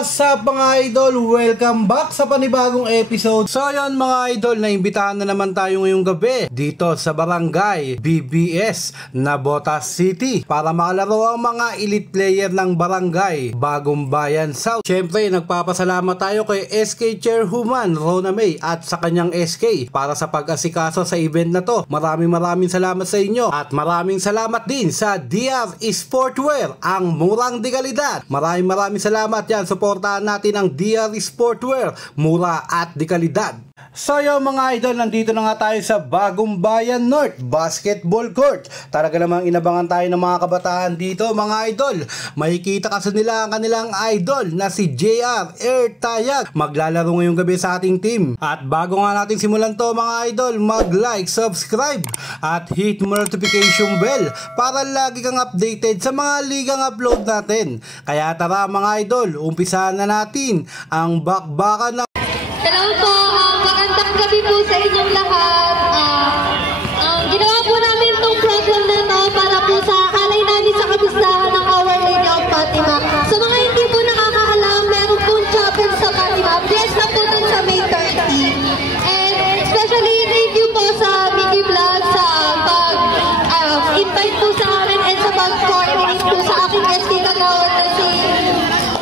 What's up mga idol? Welcome back sa panibagong episode. So yun mga idol, naimbitahan na naman tayo ngayong gabi dito sa Barangay BBS Navotas City para makalaro ang mga elite player ng Barangay Bagong Bayan South. Siyempre nagpapasalamat tayo kay SK Chairwoman Rona May at sa kanyang SK para sa pag-asikaso sa event na to. Maraming salamat sa inyo at maraming salamat din sa DR Sportwear, ang murang dekalidad. Maraming salamat yan. Suportahan natin ang DR Sportwear, mura at dekalidad. So yo mga idol, nandito na nga tayo sa Bagong Bayan North Basketball Court. Talaga namang inabangan tayo ng mga kabataan dito mga idol. Makikita kasi nila ang kanilang idol na si JR Airtayag. Maglalaro ngayong gabi sa ating team. At bago nga natin simulan to mga idol, mag-like, subscribe at hit notification bell para lagi kang updated sa mga ligang upload natin. Kaya tara mga idol, umpisahan na natin ang bakbakan na. Hello po, magandang gabi po sa inyong lahat. Ginawa po namin itong program na to para po sa alay namin sa kapistahan ng Our Lady of Fatima. Sa mga hindi po nakakaalam, meron pong chapel sa Fatima. Bless na po dun sa May 30. And especially thank you po sa Mickey Vlog sa pag-invite po sa amin and sa pag-coordinate po sa aking SK kagawad na si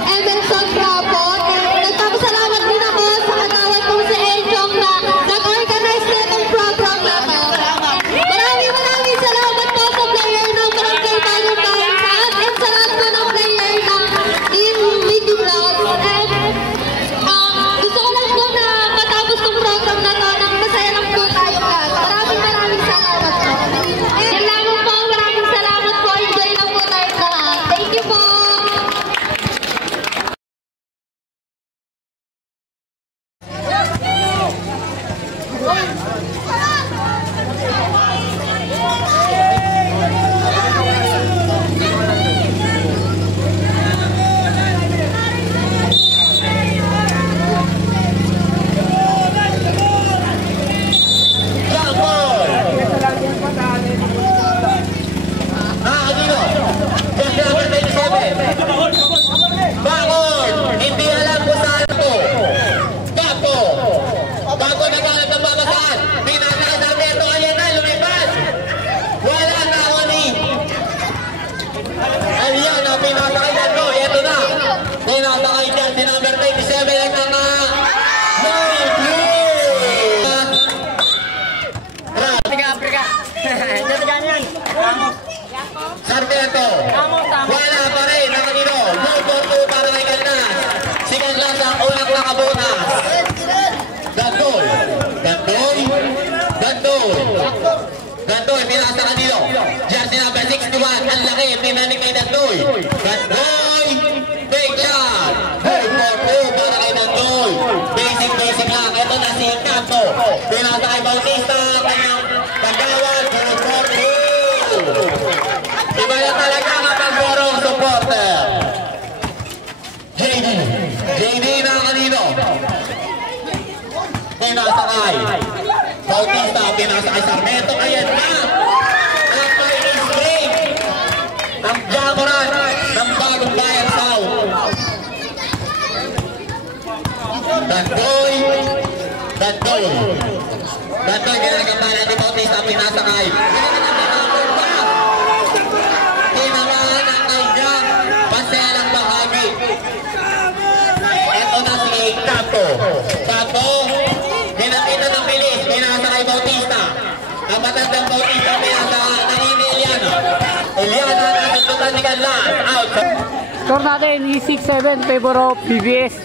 Emerson Bravo. And nagpapasalamat din ako sa kagawad kong si Enchong na nag-organize na itong program na to. Maraming salamat po sa player ng Barangay Bagong Bayan South and sa lahat po ng player ng Team Mickey Vlog. And gusto ko lang po na matapos itong program na to nang masaya lang po tayo lahat. Maraming salamat po. And lamang po, maraming salamat po. Enjoy lang po tayo lahat. Thank you po. Sarmiento, wala pa rin ang kanino. Goal for 2 para kay Galnas. Sigan lang ang unang nakabutas. Gandoy, pinasa kanino. Jersey number 61, ang laki, pinanik kay Gandoy. Gandoy, big shot. Goal for 2 para kay Gandoy. Basic lang. Ito na si Canto. Pinasa kay Bautista, kanyang kagawad. Goal for 2. Iba na talaga kapag borong supporter. JD na kanino. Pinasakay. Bautista, pinasakay Sarmiento. Ayan na. Ang Chinese Spring. Ang Jamoran ng Bagong Bayan South. Gandoy, ginagampanan ni Bautista, pinasakay. Tinamaan ang kanyang paselang bahagi. Ito na si Cato. Pinakita ng bilis, pinasakay Bautista. Ang matandang Bautista, pinasakay na ni Eliana. Eliana nasundutan ni Galnas. Out. Score natin is 6-7 favor of BBS.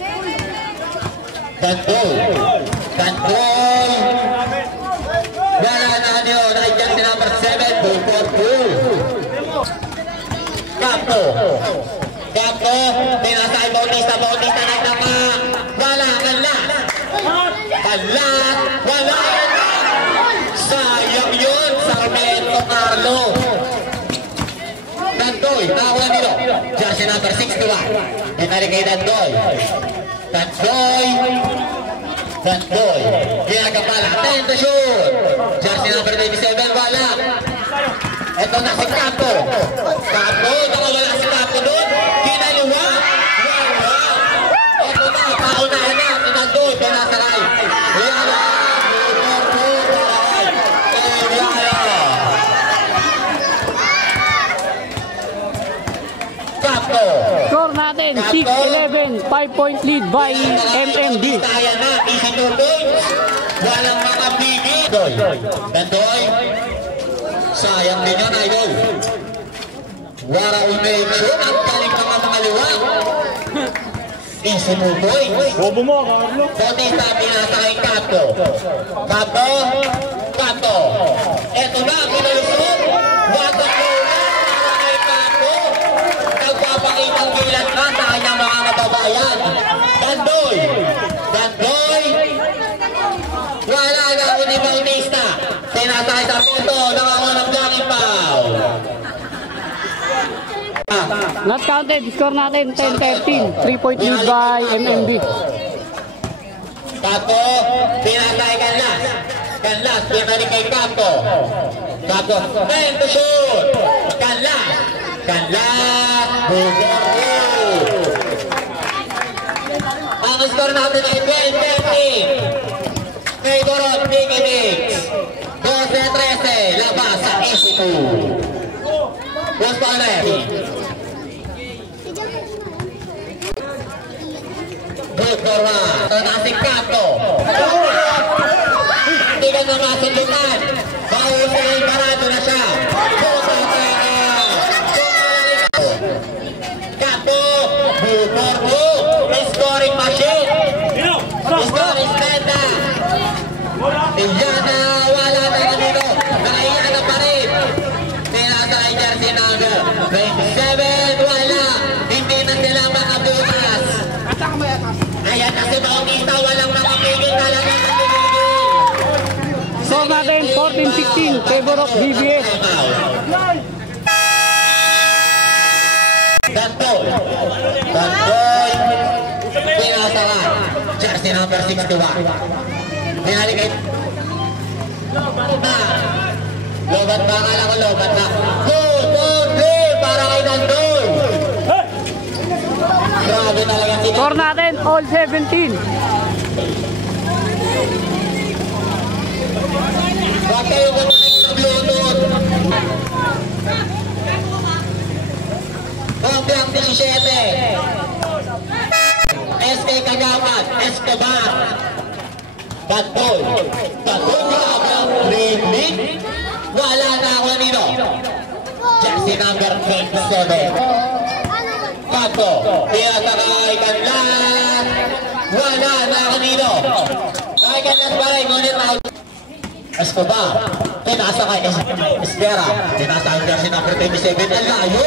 Gandoy. Wala na nyo. Nakikyan si number 7. Goal for 2. Cato. Pinasakay Bautista. Nagtaka. Wala. Wala. Sayang yun. Sarmiento Carlo. Gandoy. Nakuha nilo. Jersey number 61. Pinalik kay Gandoy. Ginagapala. 10 to shoot. Jersey number 27. Wala. Ito na si Capo. Nakawala si Capo doon. Kinaliwa. Unahan na, sinandoy, pinasakay. Rihanna, Kapo. Score natin, 6-11, 5-point lead by MMD. Kaya na, easy to points. Walang mga bigay. Gandoy. Sayang din yun, idol. Wara umekso. Ang galing ng mga liwa. Easy to points. Bobo mo, Carlo. Bautista, pinasakay Kapo. Kapo. Kapo. Eto na, pinalusot. Watak ko na. Pinasakay Kapo. Nagpapakitang gilat na sa kanyang mga kababayan. Gandoy. Gandoy. Wala na ako ni Bautista. Sinasakay sa puto. Nakakunang blocking foul. Not counted, score natin, 10-13, 3-point lead by MMD. Kapo. Pinasakay Canlas. Canlas. Pinasakay kay Kapo. Kapo. Time to shoot. Canlas. Canlas. Ang score natin ay 12-13. Favorite Biggie Mix. 12-13. Labas sa EC2. What's pa ulit? Good for one. Tanasing Kapo. Hindi ka na masundukan. Mahusay parado na siya. Kapo. Good for two. Scoring machine. Scoring standa. Iyana. Wala na ka dito. Nakahiya na pa rin. Pinasay jersey number 27. Wala. Hindi na sila makabutas. Ayan na si Bautista. Walang makapigil talaga. Score natin, 14-16, favor of BBS. Gantoy. Gantoy. Pinasakan. Jersey number 61. Pinalik kay... Lobat ba? Akala ko lobat ba? 2-4-3 para kay Gantoy. Grabe talaga si... Score natin, all 17. Huwag kayo kumain sa Bluetooth. Honggang 17. SK Kagamat. Escobar. Gantoy. Gantoy Kagamat. Rimit. Wala na ako nito. Jersey number 27. Kapo. Pinasakay Canlas. Wala na ako nito. Kay Canlas pa rin. Ngunit out. Escobar, pinasakay Esquera, pinasakay jersey number 27, ang layo.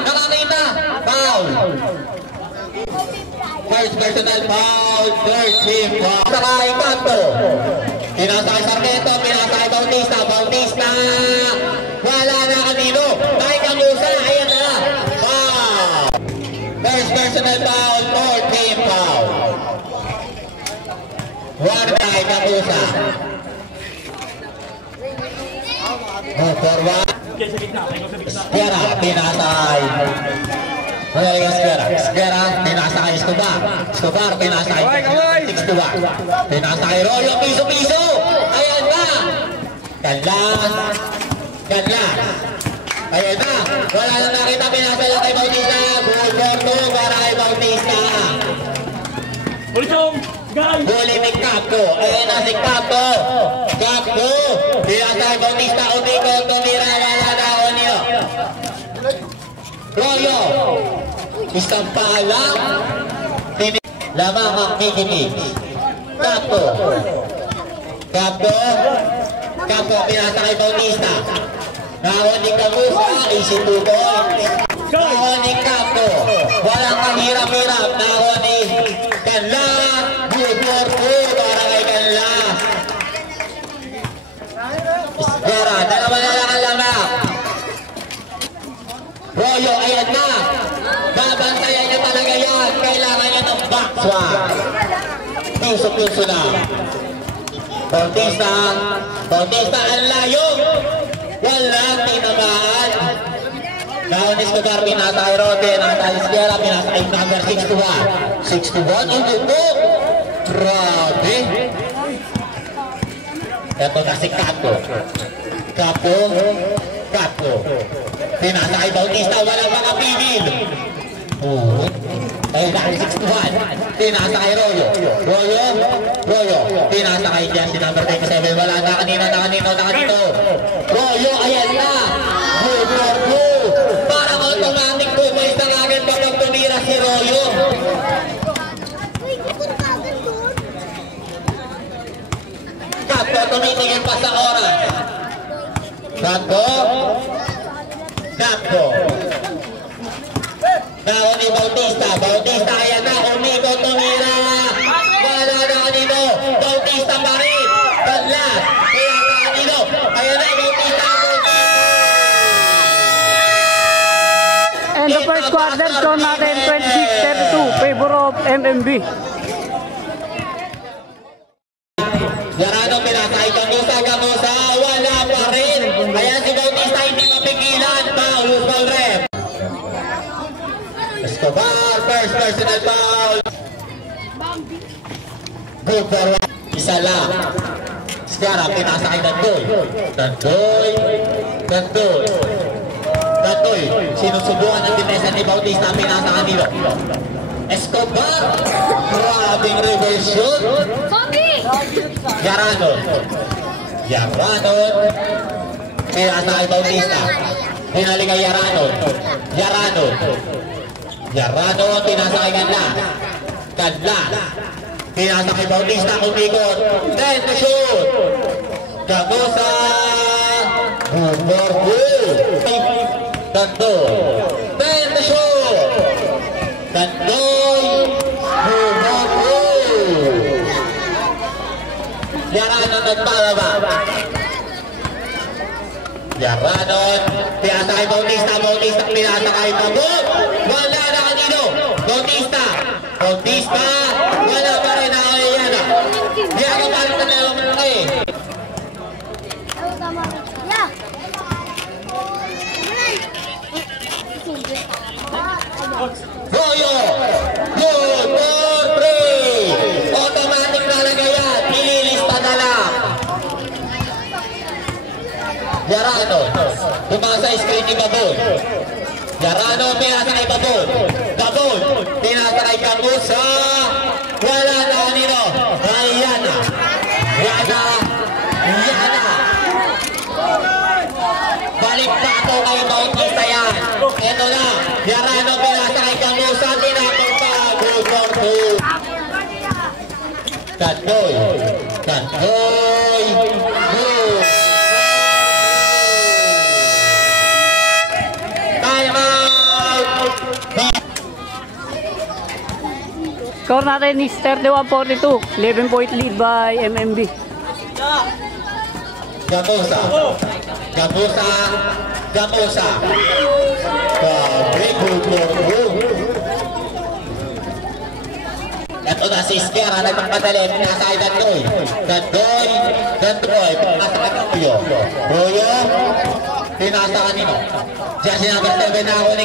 Nakakita, foul. First personal foul, third team foul. Pinasakay Kapo, pinasakay Sarmiento, pinasakay Bautista, Bautista. Wala na kanino, kay Camusa, ayan na. Foul. First personal foul, third team foul. One by Camusa. For one. Esquera, pinasakay. Esquera, pinasakay Escobar. Escobar, pinasakay 61. Pinasakay Royo, piso-piso. Ayan na. Canlas. Canlas. Ayan na. Wala na nakita, pinasakay kay Bautista. Good for two para kay Bautista. Ulichong! Huli ni Kapo. Ayan na si Kapo. Kapo. Pinasakay Bautista. Umikot. Tumira. Wala na ako niyo. Royo. Isang paalam. Lamang ang kikinig. Kapo. Kapo. Kapo. Pinasakay Bautista. Nakawin ni Camusa. Easy to points. Nakawin ni Kapo. Walang kahirap-hirap. Nakawin ni Canlas. Good for two para kay Canlas. Esquera, dalawa na lang ang lamak. Royo, ayan na. Babantayan niya talaga yan. Kailangan niya ng back swap. Piso-piso na. Bautista. Bautista, ang layo. Walang tinamaan. Aaron Escobar, pinasakay Rote, nasa Esquera, pinasakay number 61. 61, ang gundo. Grabe. Ito na si Capo. Capo. Pinasakay Bautista, walang mga pigil. Ay, dahil 61. Pinasakay Royo. Pinasakay dyan si number 37. Wala na kanina. Royo, ayan na. Good. Parang automatic bumalis na agad kapag tumira si Royo. Capo, tumitingin pa sa oras. Capo. Naon ni Bautista, ayan na, umikot, tumira. Wala na kanino, Bautista pa rin. Badla, kaya na kanino, ayan na, Bautista. And the first quarter, score natin 26-32, favor of MMB. Yarano, pinasakay Gamusa, wala pa rin. Ayan si Bautista, hindi mapigilan. Foul rep. Escobar, first personal foul. Good for one. Isa lang. Esquera, pinasakay Tandoy. Sinusubukan ng depensa ni Bautista, pinasakay nilo. Escobar, grabing reversion. Yarano, pinasakay Bautista. Pinalik kay Yarano, pinasakay Kadla. Pinasakay Bautista, umikot. Then to shoot. Gamusa. Tandoy. Then to shoot. Yarano nagpalaba. Pinasakay Bautista, pinasakay Babot. Wala na kanino. Bautista, wala pa rin na Ayana. Diyan pa rin na nalang malaki. Royo, good for 3. Automatic talaga yan. Ililista na lang. Yarano, tumasa screen ni Babon. Yarano, pinasakay Babon. Pinasakay Gamusa. Wala na kanino. Ayana. Balik pa ito kay Bautista yan. Ito na. Yarano, pinasakay Gamusa. Tinapang pa. Good for 2. Tandoy. Good. Score natin is 31-42, 11-point lead by MMB. Gamusa. Very good. Ito na si Esquera, nagpapatali, pinasakay Tandoy. Pinasakay Royo, pinasa kanino. Diyan si number 7 na ako ni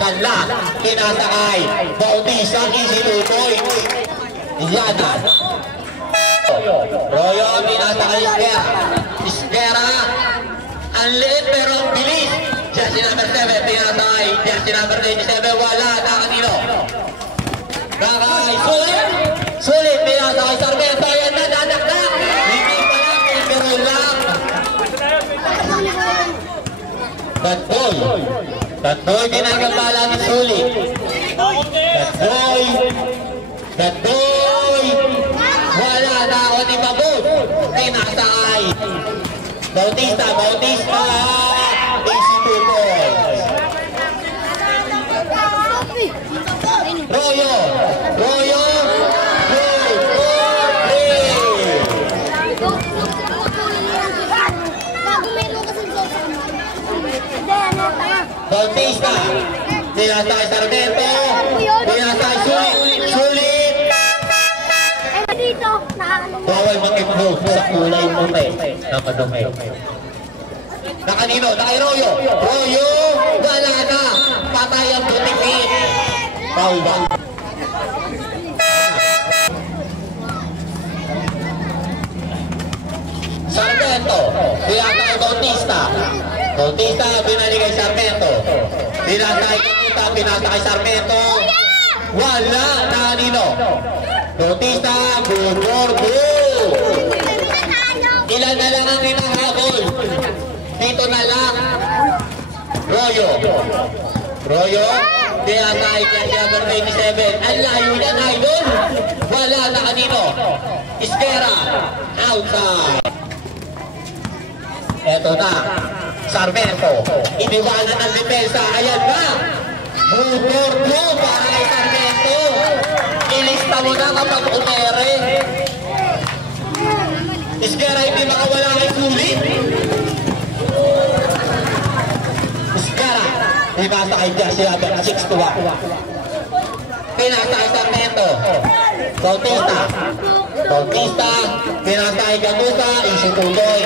Kadla, pinasakay Bautista, easy 2 points. Yana. Royo, pinasakay Esquera. Ang liit pero ang bilis. Diyan si number 7, pinasakay. Diyan si number 27, wala na kanino. Kakay, sulit, pinasakay Sarmiento, yan na, dadakda. Hindi pa lang, pero lang. Tandoy, ginagambala ni Sulit. Tandoy, wala na ako ni Babot. Pinasakay. Bautista, easy 2 points. Royo, good for 3. Bautista, pinasakay Sarmiento, pinasakay Sulit. Bawal mag-improve sa kulay puti na madumi. Na kanino? Na kay Royo, wala na. patay ang puting hit. Foul ba? Sarmiento, pinatay Bautista. Bautista, binali kay Sarmiento. Pinatay Bautista, pinatay kay Sarmiento. Wala na kanino. Bautista, Gugorgo. Ilan na lang ang hinahabol. Dito na lang. Royo. Royo, pinatay kay number 27. Ang layo niyan, idol. Wala na kanino. Iskera, outside. Eto na, Sarmiento, iniwanan ang depensa, ayan na, Gugorgo para kay Sarmiento, ilista mo na kapag umere. Iskera hindi makawala kay Sulit. Iskera, pinasa kay Jersey number 6-1. Pinasa kay Sarmiento, Bautista, Bautista, pinasa kay Gamusa, isituloy.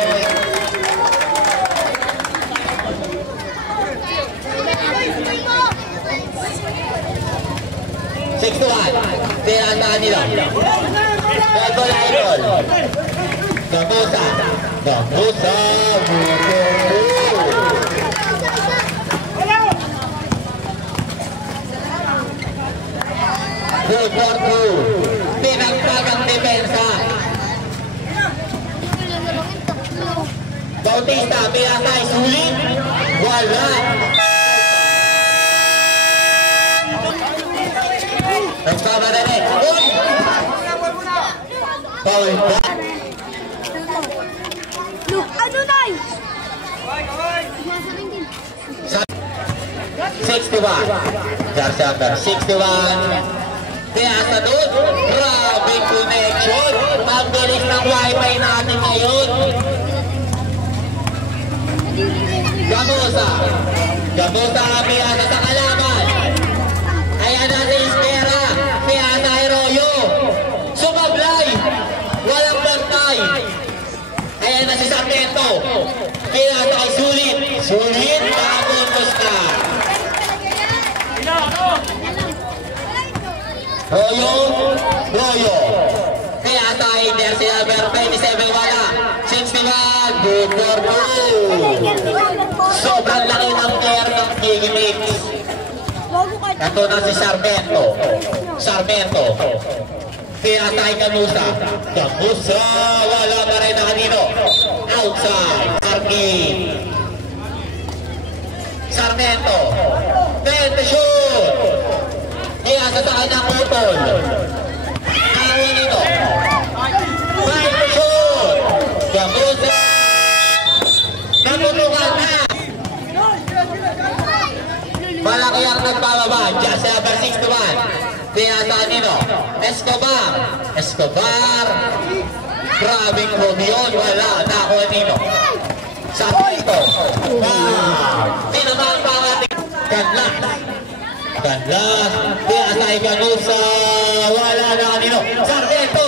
6-1, pinasa nila. Pwede na idol. Gamusa, Gamusa, Gugorgo, pinagpagang depensa. Bautista, pinasa ay Sulit. Wala. Nagpapadali. Uy! Foul ba? Ano na yun? 61. Jersey number 61. Kaya sa doon, grabe connection. Ang bilis ng wifi natin ngayon. Gamusa. Gamusa kaya sa kalaban. Ayan na si Iskera. Kaya sa Royo. Sumablay. Walang bantay. Ayan na si Sarmiento. Kaya sa kay Sulit. Sulit. Nakapuntos na. Royo. Royo. Kaya sa kay Jersey number 27 wala. 61. Gugorgo. Sobrang laki ng care ng gigimix. Ito na si Sarmiento. Sarmiento. Pinatay Gamusa. Gamusa. Wala pa rin na kanino. Outside. Arkin. Sarmiento. Pwede shoot. Kaya sa kanya Utol. Awin nito. Pwede shoot. Gamusa. Natulungan na. Malaki ang nagbababa. Jersey number 61. Kaya sa kanino? Escobar. Escobar. Grabing Robion. Wala. Nako kanino? Sa pito. Tinamang pangating. Ganlas. Ganlas. Kaya sa Gamusa. Wala na kanino? Sarmiento.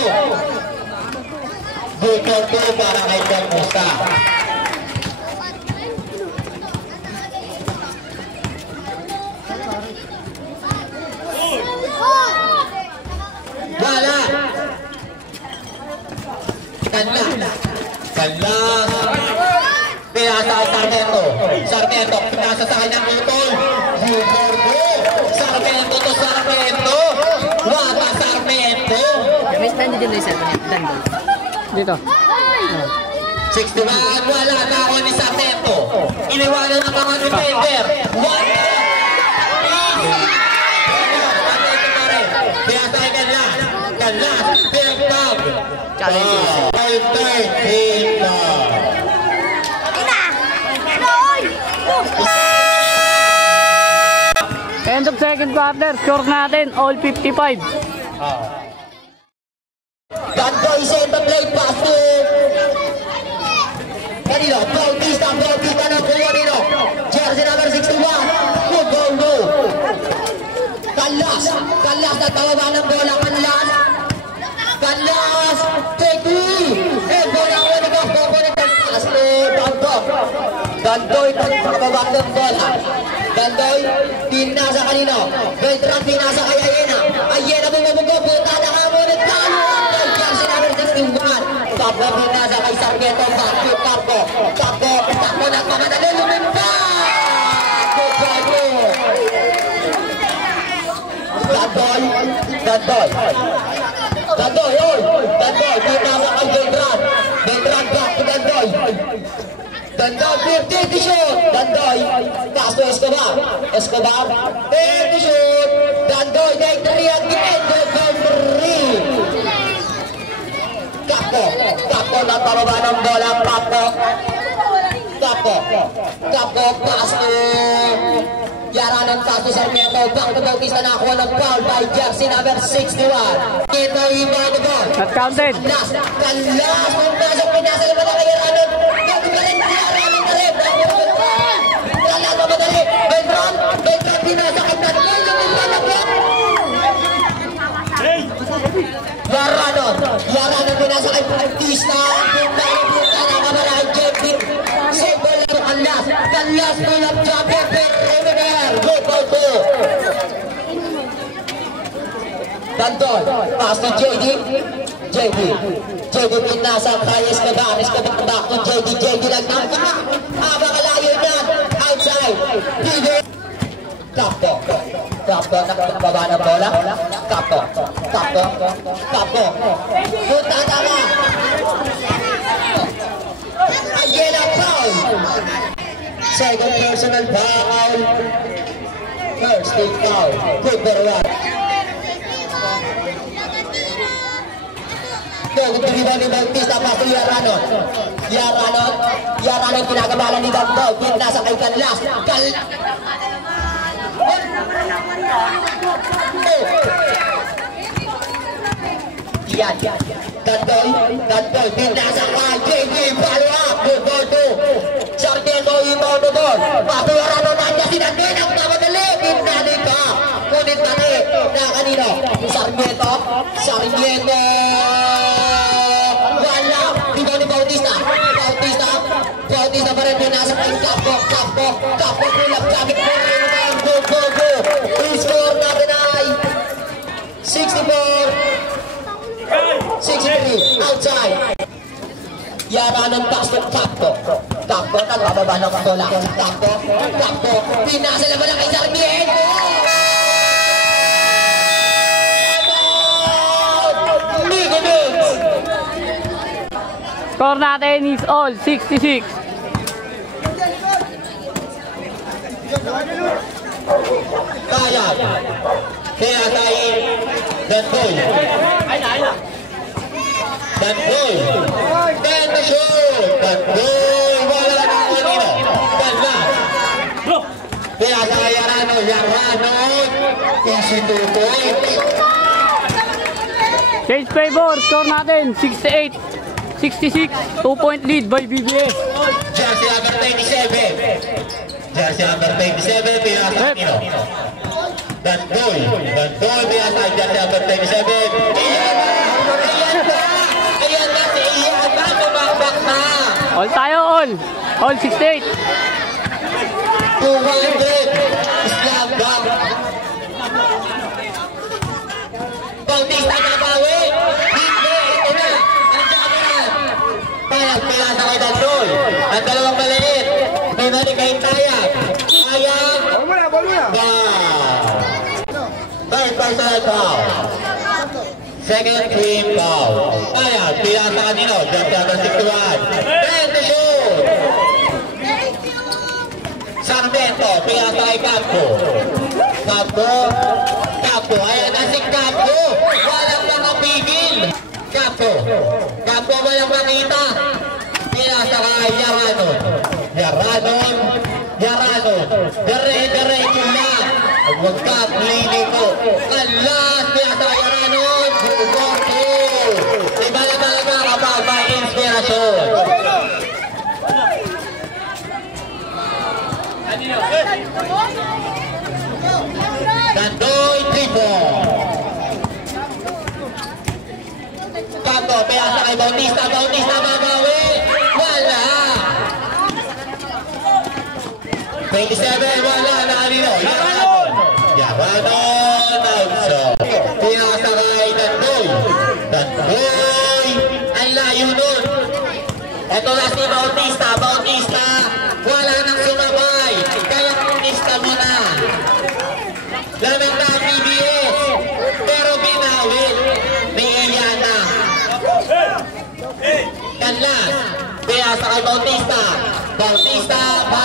Gugorgo para kay Gamusa. Wala. Ganlas. Ganlas. Pinasa kay Sarmiento. Sarmiento. Pinasa sa kanyang Utol. Gugorgo. Sarmiento to Sarmiento. Wata Sarmiento. May stand dyan na isa. Dito. 61. Wala na ako ni Sarmiento. Iniwanan ang mga defender. Wala. Pinasa kay Ganlas. Ganlas. Pinagpag. End of second quarter, score natin, all 55. Gandoy send the play pass to kanino? Bautista. Bautista na po kanino? Jersey number 61. Gugorgo. Ganlas. Ganlas na tawaga ng bola. Ganlas. Ganlas. Teki. Bola ko ni Gugorgo. Ganlas. Gandoy. Gandoy pagkababa ng bola. Dandoy, pinasa kanino? Beltran, pinasa kay Ayena. Ayena bumabugo, punta na ka ngunit talo. Jersey number 61. Kapwa pinasa kay Sarmiento, back to Capo. Capo nagmamadali, lumimpa! Dandoy, pinasa kay Beltran. Beltran, back to Dandoy. Dandoy, 50 shoot. Dandoy, pass to Escobar, 50 shoot. Dandoy, take 3 again. Dandoy, 3. Capo, nagpababa ng bola. Capo, pass to Yaranan, pass to Sarmiento. Back to Bautista, nakuha ng foul by jersey number 61. Ito yung mga ball. Not counted. Kalas, kung pasok, pinasa naman na kay Yaranan. Beltran, pinasa kay Dandoy. Yaranan, pinasa kay Bautista. Punta na kamarahan, Jeffy. Sable ito, Kalas, tulap, Jeffy, Perimeter. Go. Dandoy, pass to JD, pinasa kay Escobar, back to JD lang ng kama. Kalayo niyan, outside. Capo, nagbaba ng bola. Capo. Punta tama. Ayena, foul. Second personal foul. First team foul. Good for one. Dito ni Bautista, pass to Yaranon, pinagabalan ni Dandoy. Pinasa kay Kalas. Yan. Dandoy, pinasa kay JD. Follow up. Good. Sarmiento, inbound the ball. Pass to Yaranon, nandiyan si Dandoy. Nagmamadali. Pinali pa. Kunit pati. Na kanino? Sarmiento. Wala. Dito ni Bautista pa rin. Pinasa kay Capo. Pulap. Gamit po rin. Go. Score natin ay 63. Outside. Yaranan, pass to Capo. Nagbababa ng bola. Capo. Pinasa naman lang kay Sarmiento. Score natin is all 66. Kaya tayo Dandoy. Dandoy shoot. Dandoy, wala na kanino. Kaya tayo Yaranon. Easy 2 point. Change favor. Score natin 66. 2-point lead by BBS. Jersey number 27, pinasa kanino. Dandoy, pinasa jersey number 27. Ayan na, si Ian na, tumakbak na. All tayo, all 68. 200. Slam dunk. Bautista na bawi. Ito na. Pinasa kay Dandoy. Ang dalawang maliit. Pinali kay Tayag. Third personal foul. Second team foul. Tayag, pinasa kanino. Jersey number 61. And the shoot. Sarmiento, pinasa kay Capo. Ayan na si Capo. Walang makapigil. Capo, walang makita. Pinasa kay Yaranon. Dire-diretso na. Huwag ka, plini ko. Kalas, pinasa kay Yaranon. Iba na talaga kapag may inspirasyon. Dandoy, 3-4. Capo, pinasa kay Bautista. Babawi. Wala. 27, wala na. layo nun. Ito na si Bautista. Bautista, wala nang sumabay. Kaya Bautista mo na. Lamang na PBS. Pero binawin ni Iliana. Kanlas. Kaya sa kay Bautista. Bautista pa.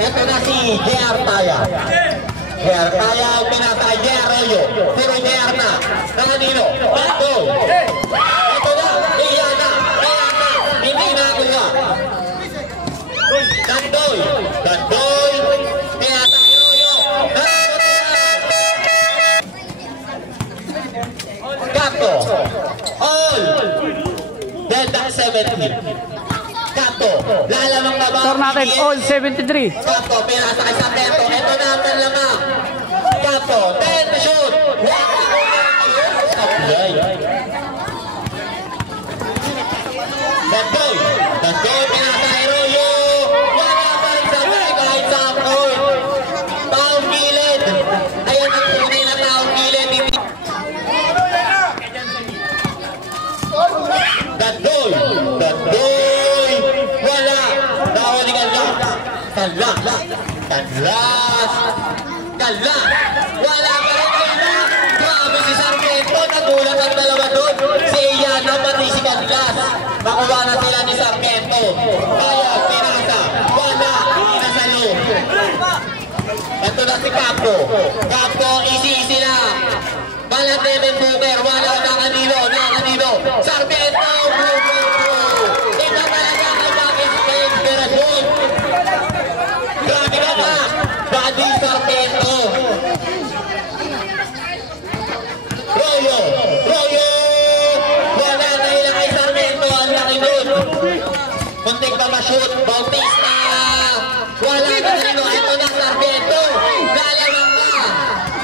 Ito na si JR Taya. JR Taya ang pinatay. JR Royo. Puro JR na. Nanganino. Bato. Ito na. Iliana. Iliana. Hindi na kuha. Dandoy. Dandoy. Pinatay Royo. Kato. All. Delta 70. Kato, lalamang na ba? Score natin, all 73. Kato, pinasa kay Sarmiento. Ito na ang panlama. Kato, 10 to shoot. Sablay. Dandoy. Dandoy, pinasa kay Royo. Wala pa rin sabay kahit sa point. Taong gilid. Ayan ang tunay na taong gilid. Dandoy. Dandoy. Kanlas! Kanlas! Kanlas! Wala pa rin kanila! Grabe si Sarmiento! Nagulat ang dalawa doon! Si Iliana pati si Kanlas! Makuha na sila ni Sarmiento! Kaya pinasa! Wala! Pinasalo! Ito na si Capo! Capo! Easy na! Wala Devin Booker! Wala na kanilo! Sarmiento! Iba talaga ang bakit sa inspirasyon! Grabe ka ba? Badi Sarmiento. Royo. Royo. Wala na ilang kay Sarmiento. Ang laki nun. Muntik pa ma-shoot. Bautista. Wala na nino. Ito na Sarmiento. Lalamang ka.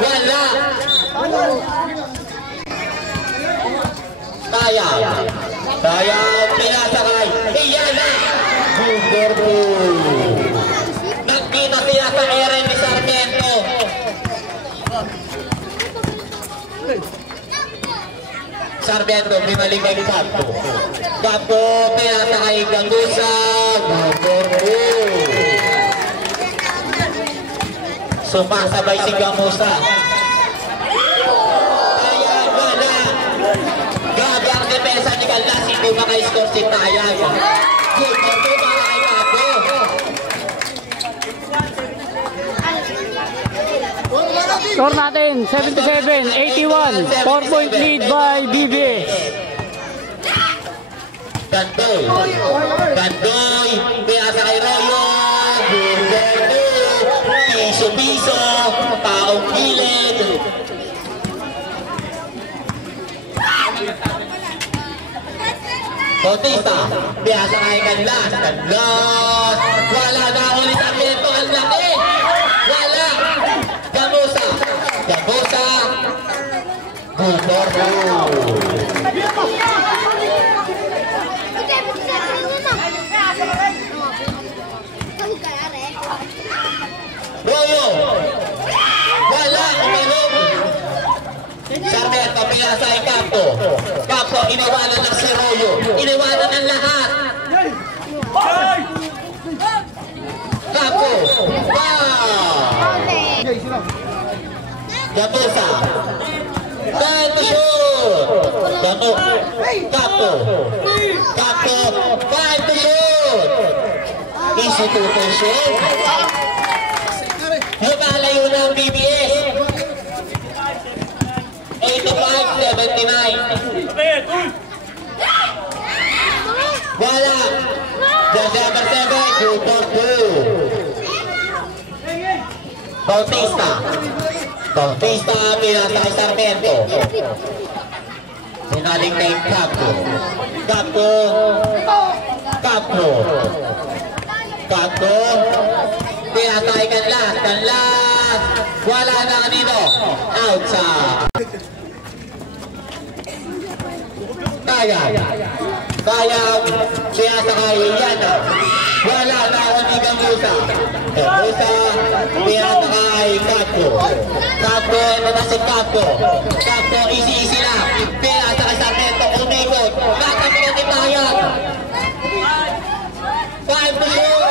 Wala. Taya. Taya. Pinasakay. Iliana. Booker. Nagkita siya sa ere ni Sarmiento. Sarmiento, binalik kay Capo. Capo, pinasa kay Gangusa. Sumasabay si Gangusa. Taya, wala. Grabe ang depensa ni Kanlas. Hindi maka-score si Taya. Score natin, 77-81. 4-point lead by BBS. Dandoy. Dandoy. Pinasa kay Royo. Piso-piso. Taong gilid. Bautista. Pinasa kay Kanlas. Kanlas. Wala na ulit ang Sarmiento. Ang laki. Wala. Gamusa. Gamusa. Booker. Royo. Wala. Uminom. Sarmiento. Pinasa kay Capo. Capo. Iniwanan ng si Royo. Iniwanan ng lahat. Capo. Gamusa. Time to shoot. Capo. Capo. Capo. Time to shoot. Easy to shoot. Lumalayo na ang BBS. 85-79. Wala. December 7. 2-4-2. Bautista. Bautista, pinasa kay Sarmiento. Sinaling na yung Capo. Capo. Capo. Capo. Pinasa kay Kanlas. Kanlas. Wala na kanino. Outside. Kaya. Kaya pinasa kay Iliana. Wala na kanino. Musa. Musa, pinasa kay Capo. Capo, ito na si Capo. Capo, easy lang. Pinasa kay Sarmiento, umikot. Nakapit ni Tayag. 5 to shoot.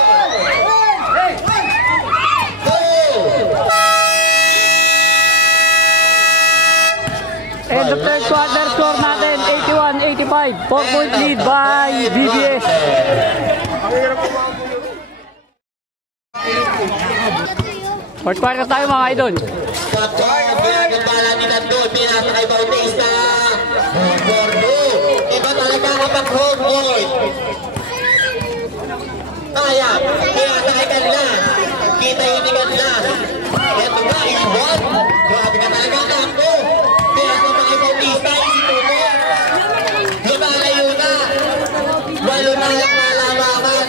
And the third quarter score natin, 81-85. 4-point lead by BBS. Fourth quarter tayo mga idol. Capo, pinagpala ni Nandol. Pinasa kay Bautista. Bordo. Iba talaga kapag home court. Tayag, pinasa kay Canlas. Kita yung ni Canlas. Ito ba, iwan? Grabe ka talaga, Capo. Pinasa pa kay Bautista, isituto. Lumalayo na. Walo na lang nalawakan.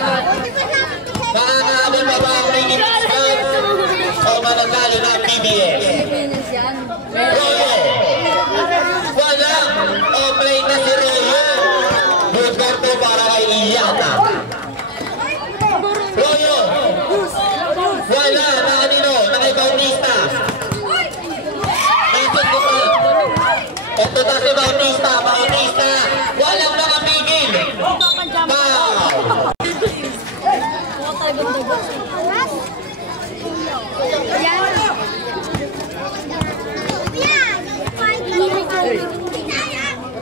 Makakabot pa ba ang ringin man? O manatalo na ang BBS? Royo. Wala. O-play na si Royo. Good to para kay Iyata. Royo. Wala. Na kanino? Na kay Bautista. Nasaan ko pa? Ito na si Bautista. Bautista. Walang nakapigil. Wow.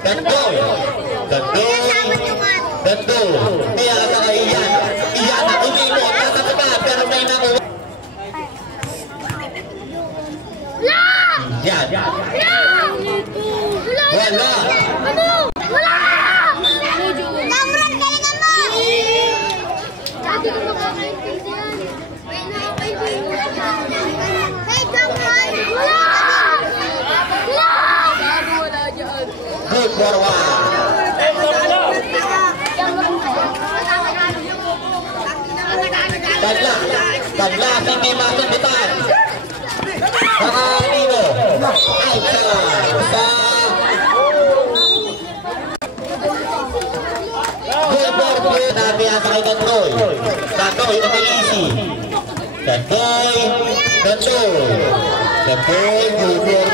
Gandoy. Kaya ka kay Iyan. Iyan na umimot. Nasakita. Pero may nakuha. Yan. Wala. Lamran, galingan mo! Sabi ko makakaintindihan. Hey, Lamran! Good for one. Taglas, hindi masabitan. Nino. Outside. Good for one. Nabiya sa kay Gandoy. Gandoy, easy. Gandoy. Good for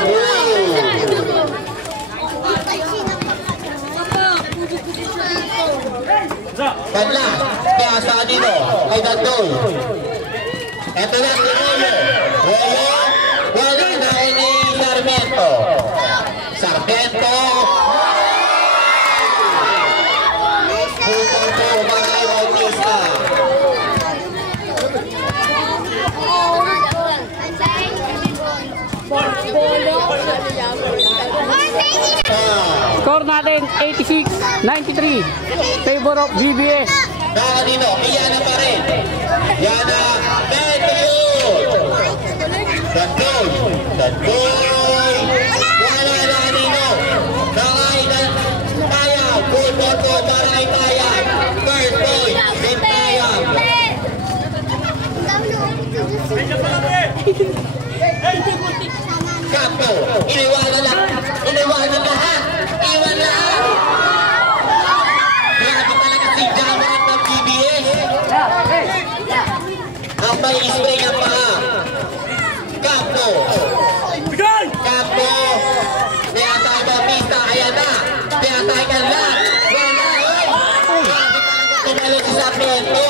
one. Canlas, kaya sa kanino, kay Gandoy. Ito na si Royo. Wala na ni Sarmiento. Sarmiento. Puto po, mga kay Bautista. Score natin, 86-93. Favor of BBS. Kanino, Iyana pa rin. Iyana, Bentoy. Gandoy. Wala na kanino. Nakainan, Tayag. Good for para kay Tayag. First point, din Tayag. Capo, iniwanan lahat. Iwan lahat. Grabe talaga si Jawan ng BBS. Ang may spray ang paa. Capo. Kaya tayo Bautista. Ayan na. Kaya tayo Canlas. Wala. Grabe talaga tinalo si Sarmiento.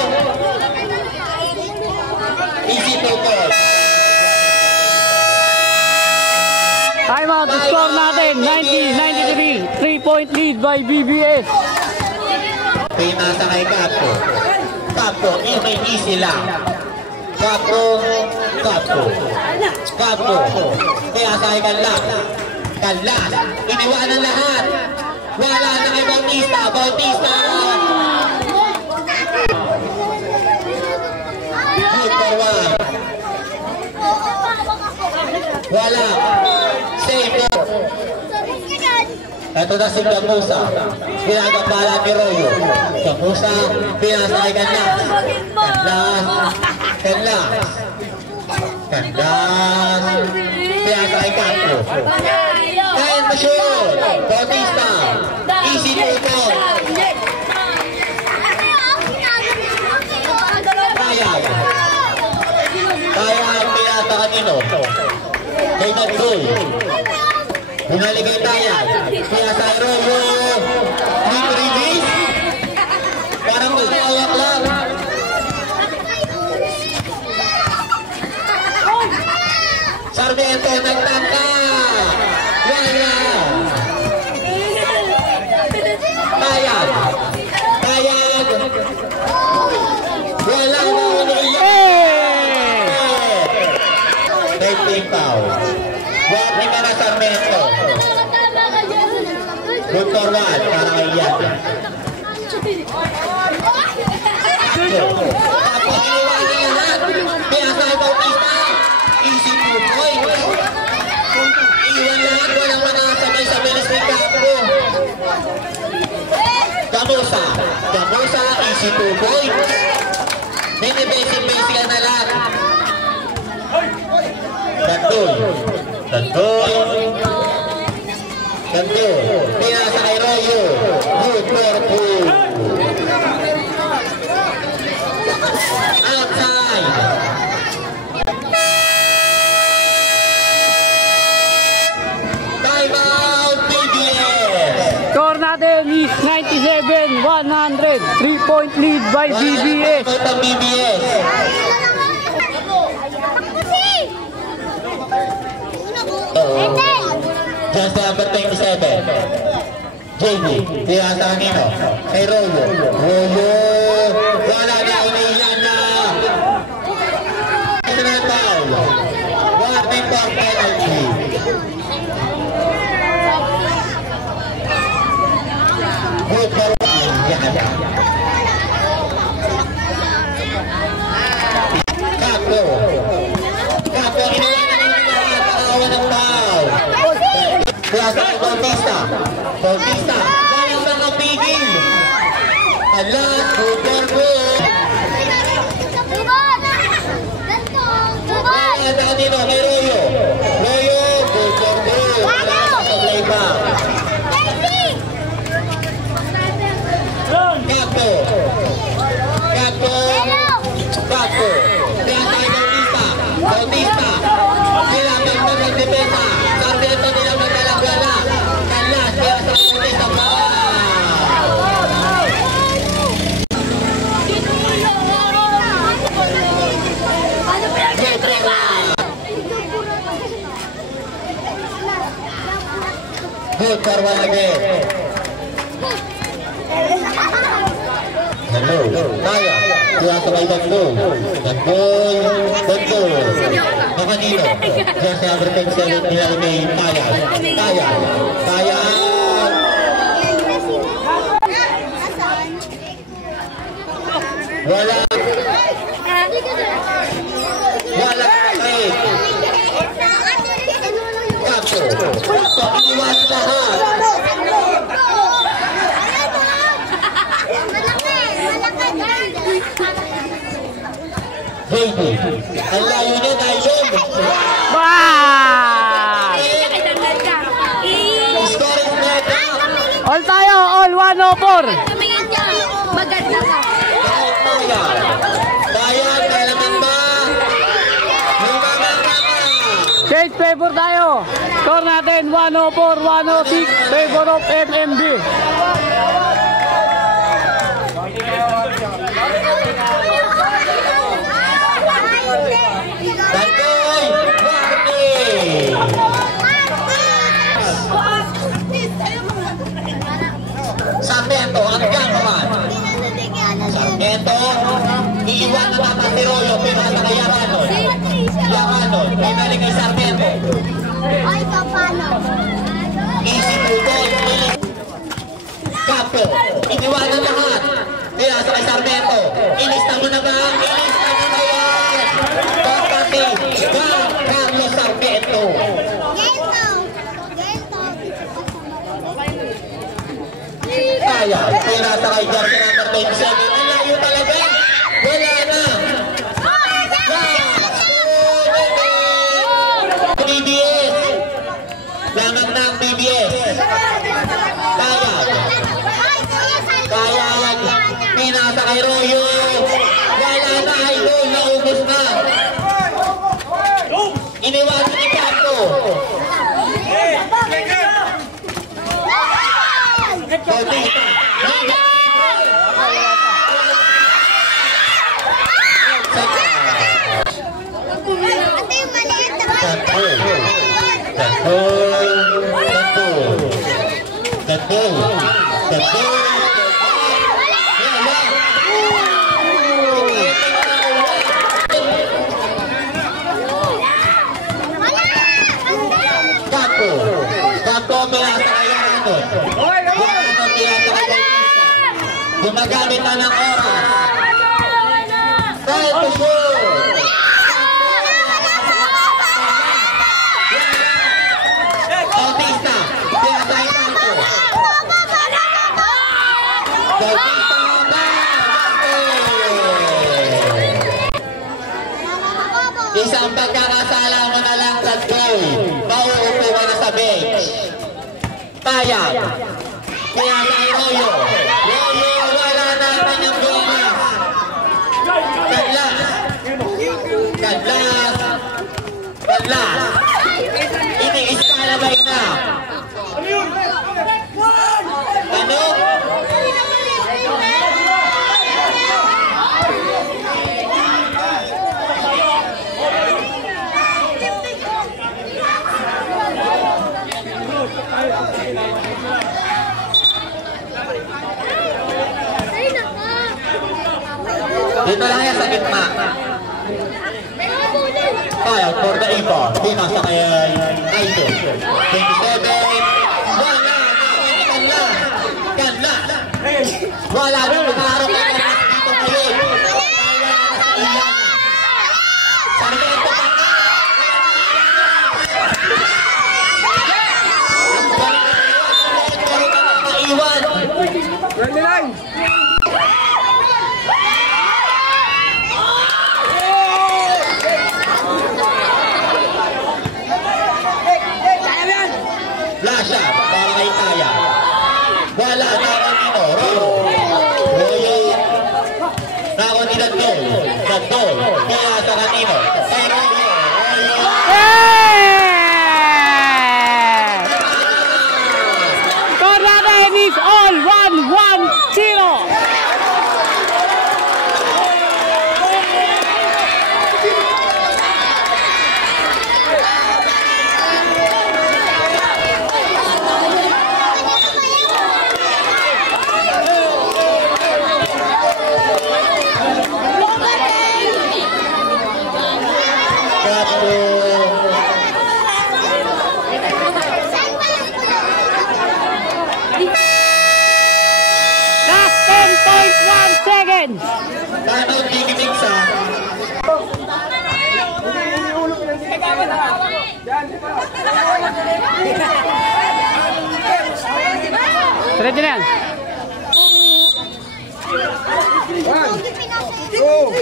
Easy to call. Time out, the score natin, 90-93. 3-point lead by BBS. Pinasa kay Capo. Capo, easy lang. Capo. Kaya sa kay Canlas. Iniwanan lahat. Wala na kay Bautista. Good for one. Wala. Save. Ito na si Gamusa. Pinagpala ni Royo. Gamusa, pinasa kay Canlas. Pinasa kay Capo. Kaya mo shoot. Bautista. Easy to call. Tayag. Pinaligay tayo. Kaya sa Royo. Quick release. Parang nangawak lang. Sarmiento nagtangka. Wala. Tayag. Tayag. Wala na foul. Warning ka na Sarmiento. Good forward para kay Yan. Tapos iniwanan niya lahat. Kaya sa Bautista, easy 2 points. Iwan lahat, walang manasabay sa bilis ni Capo. Gamusa. Gamusa, easy 2 points. Mini basic na lahat. Tandol. Pinasa kay Royo. Good for two. Outside. Time out, BBS. Score natin is 97-100. 3-point lead by BBS. BBS. Just number 27. JB, pinasa kanino? Kay Royo. Royo. Wala na, iniilan na. National foul. Warning for penalty. Good for Capo. Capo, iniilan na nakakawa ng foul. Pinasa kay Bautista. Bautista, walang nakapigil. Alas, good for good. Wala na kanino, kay Royo. Royo, good for good. Wala na sa playback. Capo. Capo. Capo. Pinasa kay Bautista. Bautista. Kailangan mo ng depensa. Sarmiento nilang naglalagwala. Kalas, kaya sa Bautista pa. Good for one again. Hello. Kaya. Kaya sa may Dagdo. Dagdo. Makanino. Kaya sa number 27 nila may Kaya. Kaya. Kaya. Wala. Wala. Kapo. Kapo. Iniwas lahat. Baby, ang layo niya tayo. Bang! Score is net up. All tayo, all 104. Maganda ka. Kaya, kailangan ba? Change favor tayo. Score natin 104-106. Favor of MMB. Tantoy! Sarmiento, ang gagawan. Sarmiento, iiwan na naman si Royo, pinasa kay Yaranon. Yaranon, pinalik kay Sarmiento. Ay, paano? Easy to go. Capo, iniwanan lahat. Pinasa kay Sarmiento. Ilista mo na ba? Ilista mo na yan. Kapatid, Carlos Sarmiento. Kaya, pinasa kay Jersey number 27. Ang layo talaga. Wala na. BBS. Lamang na ang BBS. Kaya. Kaya yan. Pinasa kay Royo. Wala na, idol. Naubos na. Iniwanan ni Pato. Gumagamit na ng oras. Time to shoot. Bautista. Pinatay Tanto. Bautista. Isang pagkakasala mo na lang sa goal. Mauupo ka na sa bench. Payag. Kaya sa Royo. Royo, wala naman yung gomas. Kadlas. Kadlas. Kadlas. Ini-iskalabay na. Ano? Dito lang yan sa gitna. Kaya, for the iba, pinasa kay Aito. 27. Wala. Kanla. Wala nang makaharap na kanla dito ngayon. Sargento pa na. Iwan. Lasha, para kay Kaya. Wala na kanino. Royo. Nako ni Dantol. Dantol. Kaya sa kanino. Kay Royo. Tornaden is all 1-1-0. Last 10.1 seconds. Paano tigibig sa? Ready na yan. 1, 2,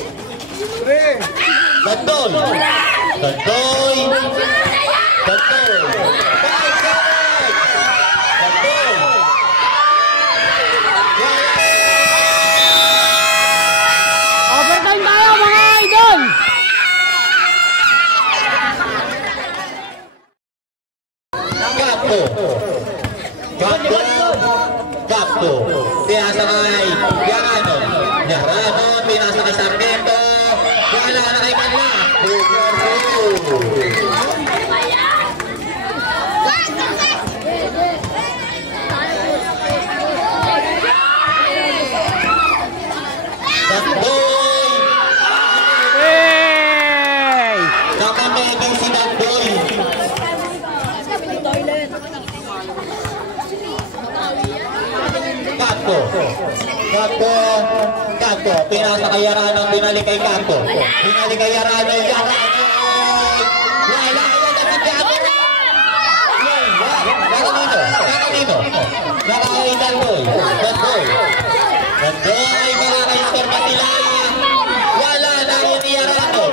3. Dantol. Dantol. Dantol. Overtime tayo mga idol. Gapto. Gapto. Gapto. Pinasa kay Yarano. Yarano. Pinasa kay Sargento. Wala na kay Kanla. Dandoy. Hey! Nakamegay si Dandoy. Kato. Kato. Kato. Pinasa kay Yarano. Binalik kay Kato. Binalik kay Yarano. Yarano. Wala. Wala si Kato. Nakanino. Nakanino. Nakakay Dandoy. Dandoy. Dandoy. Mga kay-score Matilay. Wala na yun ni Yarano.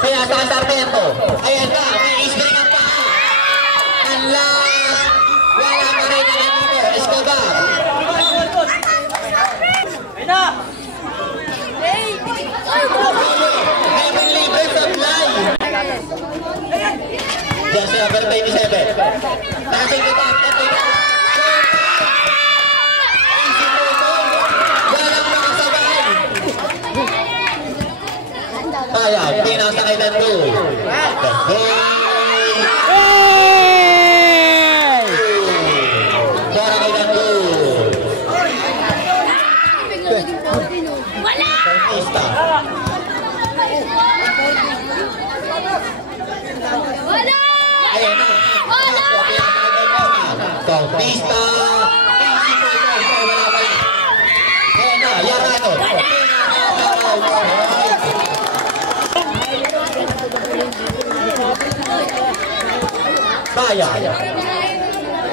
Kaya sa Sargento. Ayan na. May isbring ang paa. Alas. Wala pa rin na dito. Escobar. Meron libre sa fly. Jersey number 27. Nakasing kita. Walang makasabay. Kaya, pinasa kay Dandoy. Dandoy. Para kay Dandoy. Bautista. Ayan na. Bautista. Wala pa lang. Ayan na. Bayan.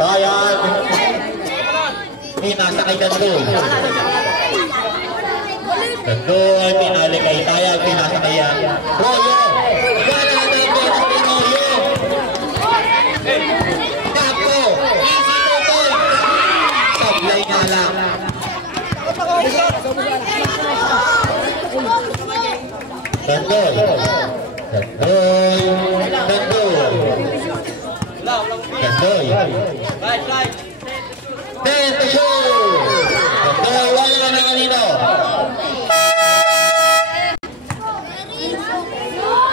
Bayan. Pinasa kay Dandoy. Dandoy, pinali kay Tayan, pinasa kay Royo. Wala na ang betas ni Royo. Kapo, easy to goal. Sablay nga lang. Dandoy. Dandoy. Dandoy. Dandoy. Ten to shoot. Dandoy, wala na kanino.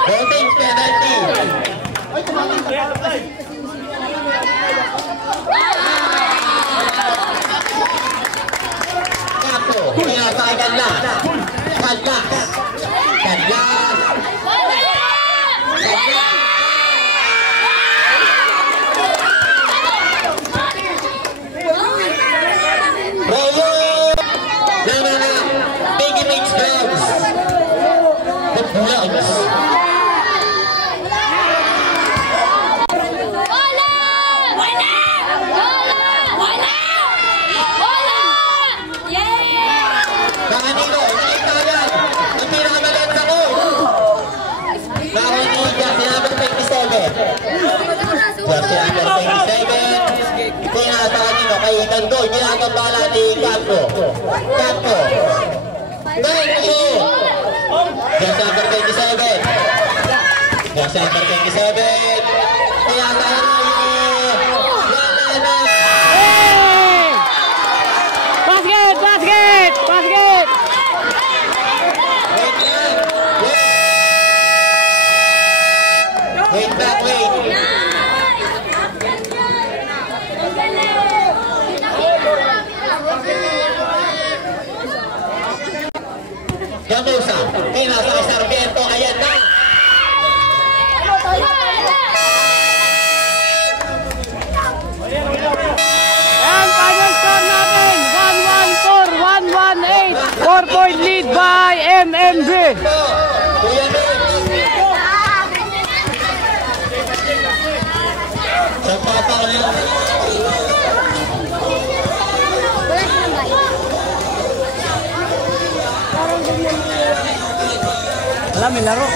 Voting penalty. Kapo, pinasakay Kanlas. Kanlas. Kanlas. Royo! Lama na! Biggie Mix Gloves! The Gloves! Kanino? Nakitayan! Ang pinakamaliit ako! Nakon ni Jersey number 27. Jersey number 27. Pinasa kanino kay Dandoy. Ginagang bala ni Campo. Campo. Dahil ito! Jersey number 27. Jersey number 27. Pinasa Basket! Basket! Basket! Wait back, wait. Gamusa, pinasa kay Sargento, ayan na. And final score natin, 114, 118. 4-point lead by MMB. Kuya Mitch. Sa papa ko yun. Alam, may laro.